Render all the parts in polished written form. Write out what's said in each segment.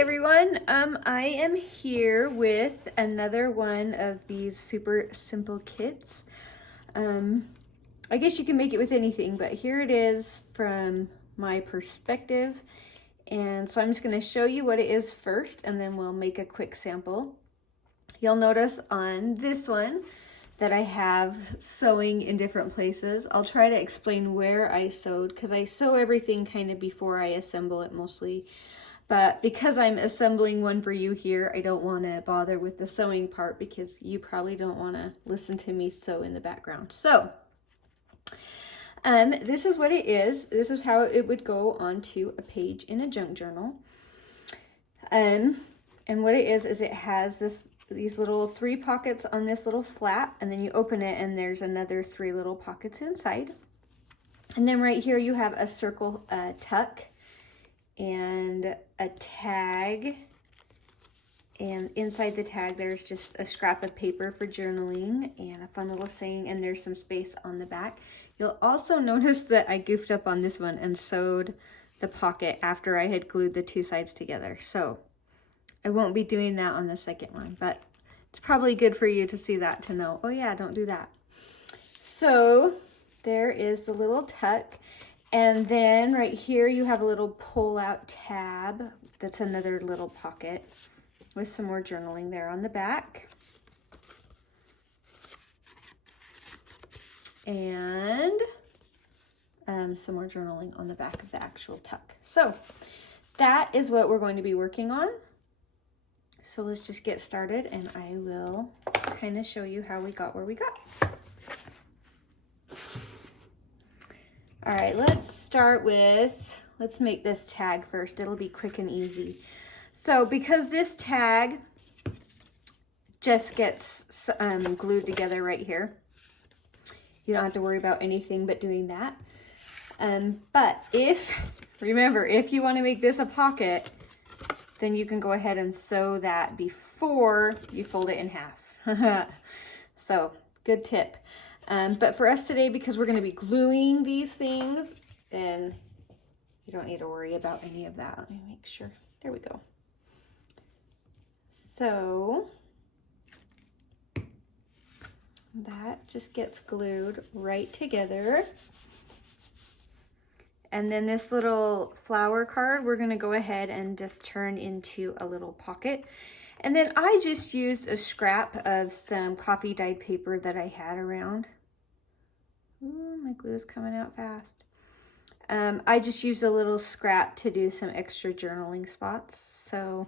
everyone, I am here with another one of these super simple kits. I guess you can make it with anything, but here it is from my perspective. And so I'm just going to show you what it is first, and then we'll make a quick sample. You'll notice on this one that I have sewing in different places. I'll try to explain where I sewed, because I sew everything kind of before I assemble it mostly. But because I'm assembling one for you here, I don't want to bother with the sewing part because you probably don't want to listen to me sew in the background. So, this is what it is. This is how it would go onto a page in a junk journal. And what it is it has these little 3 pockets on this little flap, and then you open it and there's another 3 little pockets inside. And then right here you have a circle tuck and a tag, and inside the tag there's just a scrap of paper for journaling and a fun little saying, and there's some space on the back. You'll also notice that I goofed up on this one and sewed the pocket after I had glued the 2 sides together, so I won't be doing that on the second one, but it's probably good for you to see that, to know, oh yeah, don't do that. So there is the little tuck. And then right here you have a little pull-out tab. That's another little pocket with some more journaling there on the back. And some more journaling on the back of the actual tuck. So that is what we're going to be working on. So let's just get started, and I will kind of show you how we got where we got. All right, let's make this tag first. It'll be quick and easy. So because this tag just gets glued together right here, you don't have to worry about anything but doing that. But remember, if you want to make this a pocket, then you can go ahead and sew that before you fold it in half. So, good tip. But for us today, because we're going to be gluing these things, then you don't need to worry about any of that. Let me make sure. There we go. So that just gets glued right together. And then this little flower card, we're going to go ahead and just turn into a little pocket. And then I just used a scrap of some coffee dyed paper that I had around. Ooh, my glue is coming out fast. I just used a little scrap to do some extra journaling spots. So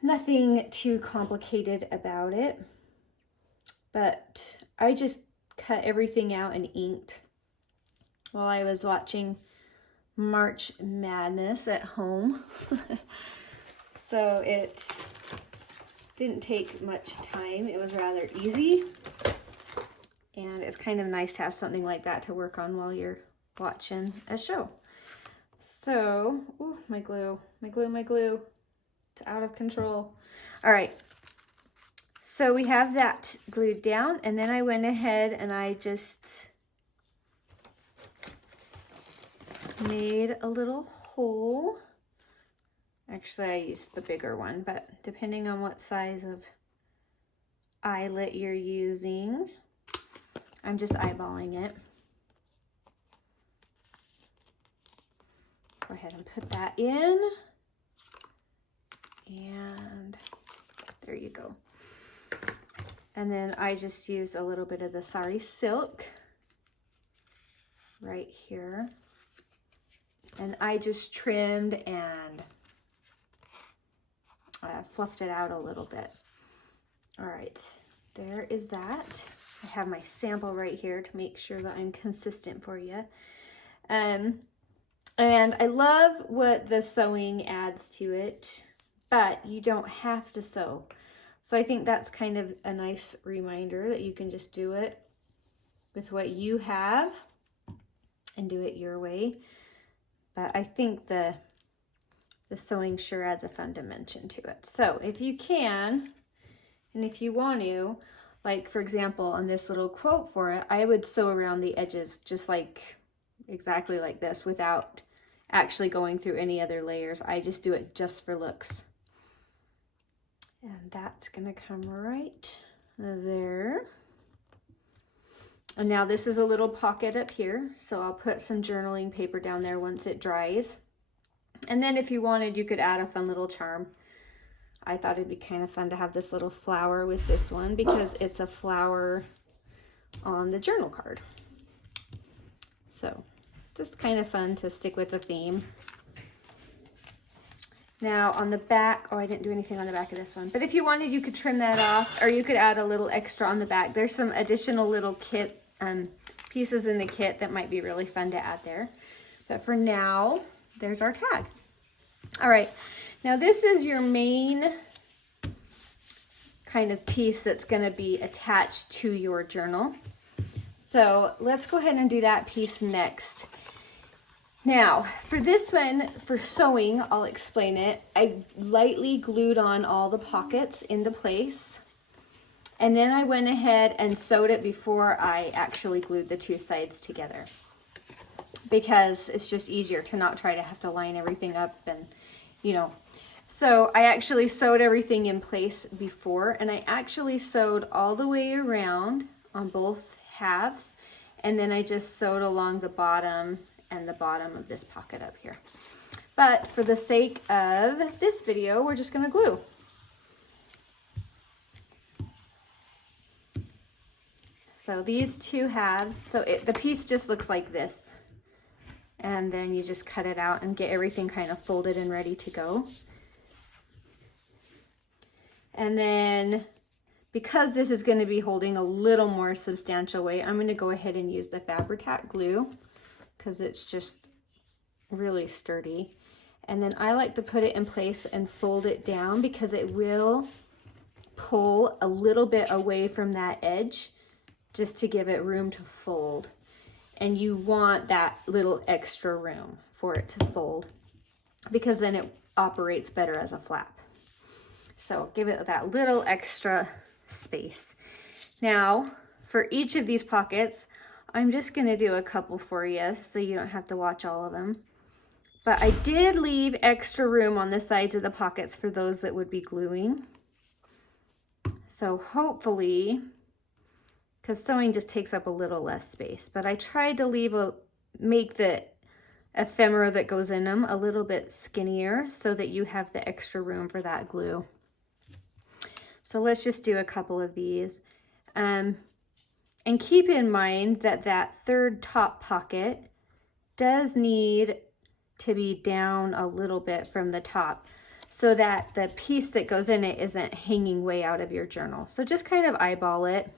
nothing too complicated about it. But I just cut everything out and inked while I was watching March Madness at home. So it didn't take much time. It was rather easy. And it's kind of nice to have something like that to work on while you're watching a show. So, ooh, my glue. It's out of control. All right. So we have that glued down, and then I went ahead and I just made a little hole. Actually, I used the bigger one, but depending on what size of eyelet you're using, I'm just eyeballing it. Go ahead and put that in. And there you go. And then I just used a little bit of the sari silk right here. And I just trimmed and fluffed it out a little bit. All right, there is that. I have my sample right here to make sure that I'm consistent for you. And I love what the sewing adds to it, but you don't have to sew. So I think that's kind of a nice reminder that you can just do it with what you have and do it your way. But I think the sewing sure adds a fun dimension to it. So if you can, and if you want to, like for example, on this little quote for it, I would sew around the edges just like exactly like this without actually going through any other layers. I just do it just for looks. And that's gonna come right there. And now this is a little pocket up here, so I'll put some journaling paper down there once it dries. And then if you wanted, you could add a fun little charm. I thought it'd be kind of fun to have this little flower with this one because it's a flower on the journal card. So just kind of fun to stick with the theme. Now on the back, oh, I didn't do anything on the back of this one, but if you wanted, you could trim that off, or you could add a little extra on the back. There's some additional little kit pieces in the kit that might be really fun to add there. But for now, there's our tag. All right, now this is your main kind of piece that's gonna be attached to your journal. So let's go ahead and do that piece next. Now, for this one, for sewing, I'll explain it. I lightly glued on all the pockets into place. And then I went ahead and sewed it before I actually glued the two sides together, because it's just easier to not try to have to line everything up and, you know. So I actually sewed everything in place before, and I actually sewed all the way around on both halves, and then I just sewed along the bottom and the bottom of this pocket up here. But for the sake of this video, we're just gonna glue. So these two halves, so the piece just looks like this. And then you just cut it out and get everything kind of folded and ready to go. And then because this is going to be holding a little more substantial weight, I'm going to go ahead and use the Fabri-Tac glue because it's just really sturdy. And then I like to put it in place and fold it down because it will pull a little bit away from that edge just to give it room to fold. And you want that little extra room for it to fold because then it operates better as a flap. So give it that little extra space. Now, for each of these pockets, I'm just gonna do a couple for you so you don't have to watch all of them. But I did leave extra room on the sides of the pockets for those that would be gluing. So hopefully, because sewing just takes up a little less space, but I tried to make the ephemera that goes in them a little bit skinnier so that you have the extra room for that glue. So let's just do a couple of these. And keep in mind that that third top pocket does need to be down a little bit from the top so that the piece that goes in it isn't hanging way out of your journal. So just kind of eyeball it.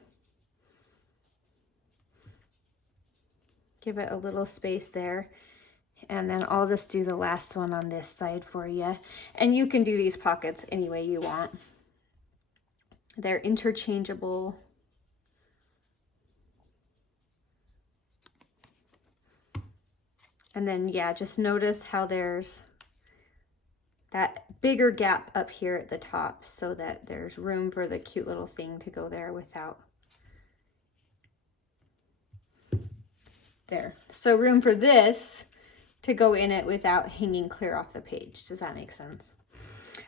Give it a little space there. And then I'll just do the last one on this side for you. And you can do these pockets any way you want. They're interchangeable. And then, yeah, just notice how there's that bigger gap up here at the top so that there's room for the cute little thing to go there without. There. So room for this to go in it without hanging clear off the page. Does that make sense?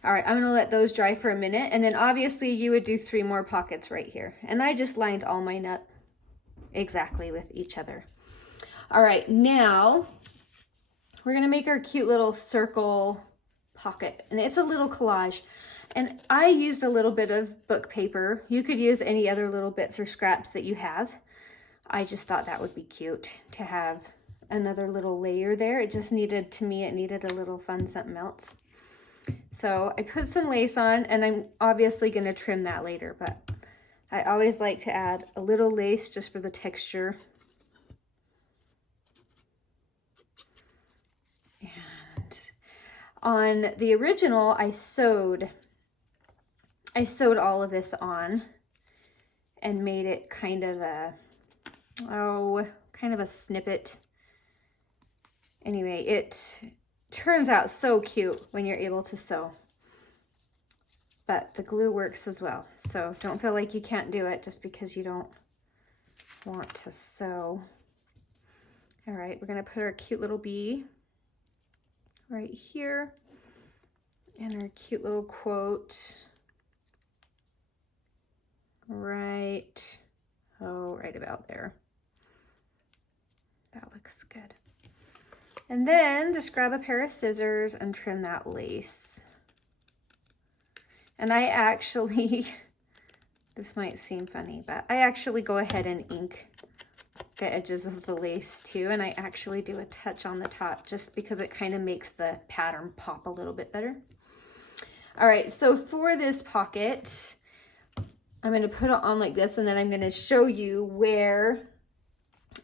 All right, I'm gonna let those dry for a minute, and then obviously you would do 3 more pockets right here. And I just lined all mine up exactly with each other. All right, now we're gonna make our cute little circle pocket, and it's a little collage. And I used a little bit of book paper. You could use any other little bits or scraps that you have. I just thought that would be cute to have another little layer there. It just needed, to me, it needed a little fun something else. So I put some lace on, and I'm obviously going to trim that later, but I always like to add a little lace just for the texture. And on the original, I sewed all of this on and made it kind of a, kind of a snippet. Anyway, it turns out so cute when you're able to sew. But the glue works as well. So don't feel like you can't do it just because you don't want to sew. All right, we're gonna put our cute little bee right here. And our cute little quote right about there. That looks good. And then just grab a pair of scissors and trim that lace. And I actually, this might seem funny, but I actually go ahead and ink the edges of the lace too. And I actually do a touch on the top just because it kind of makes the pattern pop a little bit better. All right, so for this pocket, I'm going to put it on like this, and then I'm going to show you where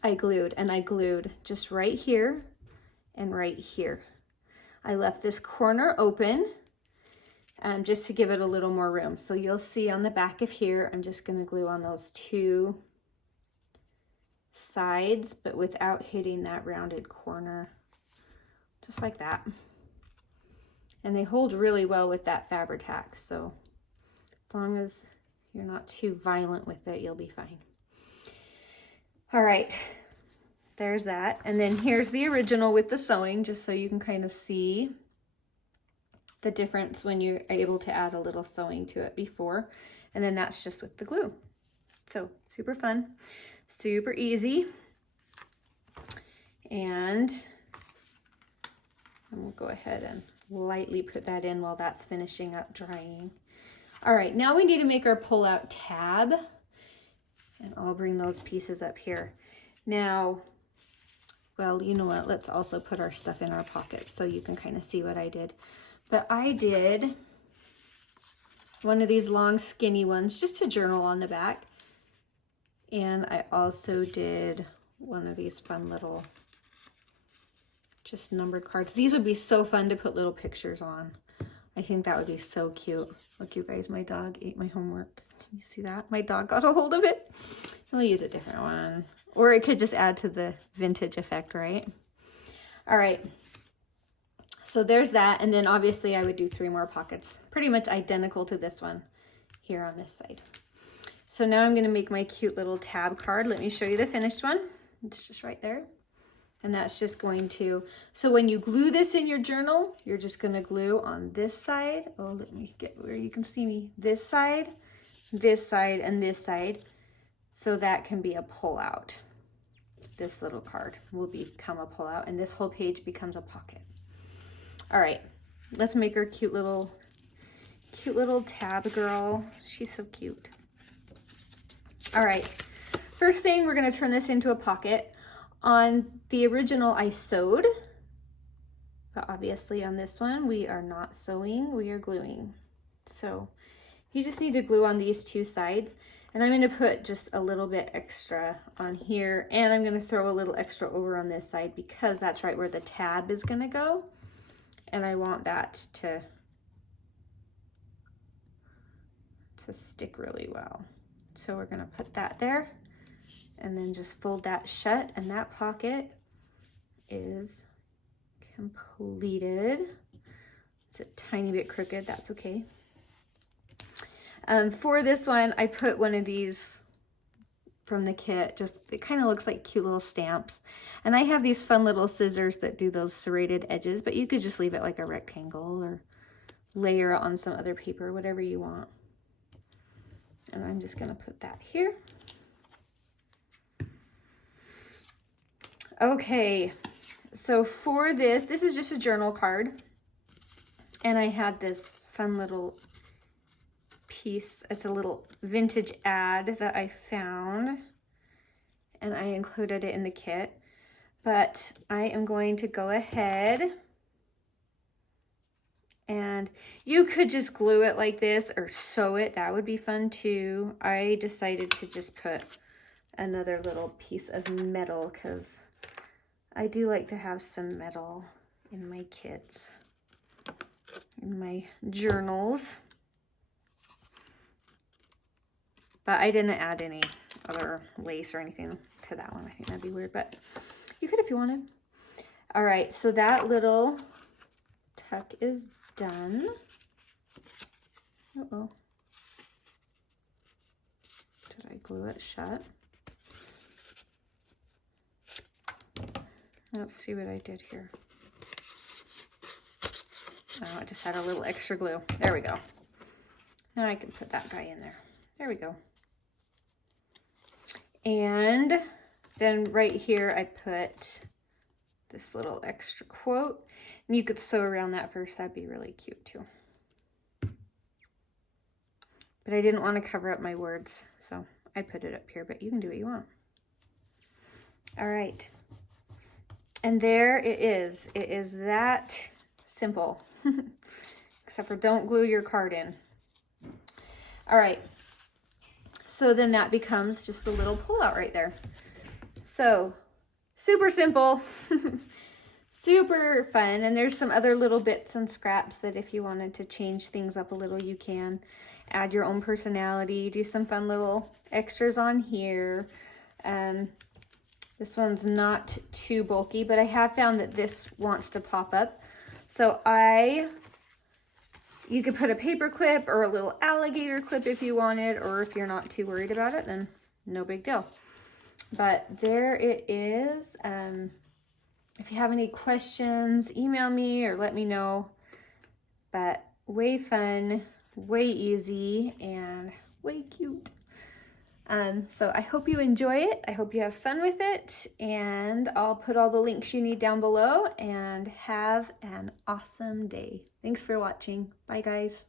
I glued. And I glued just right here and right here. I left this corner open just to give it a little more room. So you'll see on the back of here, I'm just going to glue on those two sides, but without hitting that rounded corner, just like that. And they hold really well with that Fabri-Tac, so as long as you're not too violent with it, you'll be fine. All right, there's that. And then here's the original with the sewing, just so you can kind of see the difference when you're able to add a little sewing to it before. And then that's just with the glue. So super fun, super easy. And we'll go ahead and lightly put that in while that's finishing up drying. All right, now we need to make our pull-out tab, and I'll bring those pieces up here. Now, well, you know what? Let's also put our stuff in our pockets so you can kind of see what I did. But I did one of these long skinny ones just to journal on the back. And I also did one of these fun little just numbered cards. These would be so fun to put little pictures on. I think that would be so cute. Look, you guys, my dog ate my homework. Can you see that? My dog got a hold of it. We'll use a different one. Or it could just add to the vintage effect, right? All right. So there's that. And then obviously I would do 3 more pockets, pretty much identical to this one here on this side. So now I'm going to make my cute little tab card. Let me show you the finished one. It's just right there. And that's just going to, so when you glue this in your journal, you're just going to glue on this side. Oh, let me get where you can see me. This side, and this side. So that can be a pull-out. This little card will become a pull-out, and this whole page becomes a pocket. All right, let's make her cute little tab girl. She's so cute. All right, first thing, we're going to turn this into a pocket. On the original, I sewed, but obviously on this one, we are not sewing, we are gluing. So you just need to glue on these 2 sides, and I'm going to put just a little bit extra on here, and I'm going to throw a little extra over on this side because that's right where the tab is going to go, and I want that to stick really well. So we're going to put that there. And then just fold that shut, and that pocket is completed. It's a tiny bit crooked, that's okay. For this one, I put one of these from the kit, just, it kind of looks like cute little stamps. And I have these fun little scissors that do those serrated edges, but you could just leave it like a rectangle or layer it on some other paper, whatever you want. And I'm just gonna put that here. Okay, so for this is just a journal card, and I had this fun little piece. It's a little vintage ad that I found, and I included it in the kit, but I am going to go ahead, and you could just glue it like this or sew it. That would be fun too. I decided to just put another little piece of metal because I do like to have some metal in my kits, in my journals. But I didn't add any other lace or anything to that one. I think that'd be weird, but you could if you wanted. All right, so that little tuck is done. Uh-oh. Did I glue it shut? Let's see what I did here. Oh, it just had a little extra glue. There we go. Now I can put that guy in there. There we go. And then right here I put this little extra quote. And you could sew around that first. That'd be really cute too. But I didn't want to cover up my words, so I put it up here, but you can do what you want. All right. And there it is. It is that simple. Except for don't glue your card in. All right. So then that becomes just a little pullout right there. So super simple, super fun. And there's some other little bits and scraps that if you wanted to change things up a little, you can add your own personality, do some fun little extras on here. This one's not too bulky, but I have found that this wants to pop up. So you could put a paper clip or a little alligator clip if you wanted, or if you're not too worried about it, then no big deal. But there it is. If you have any questions, email me or let me know. But way fun, way easy, and way cute. So I hope you enjoy it. I hope you have fun with it, and I'll put all the links you need down below, and have an awesome day. Thanks for watching. Bye guys.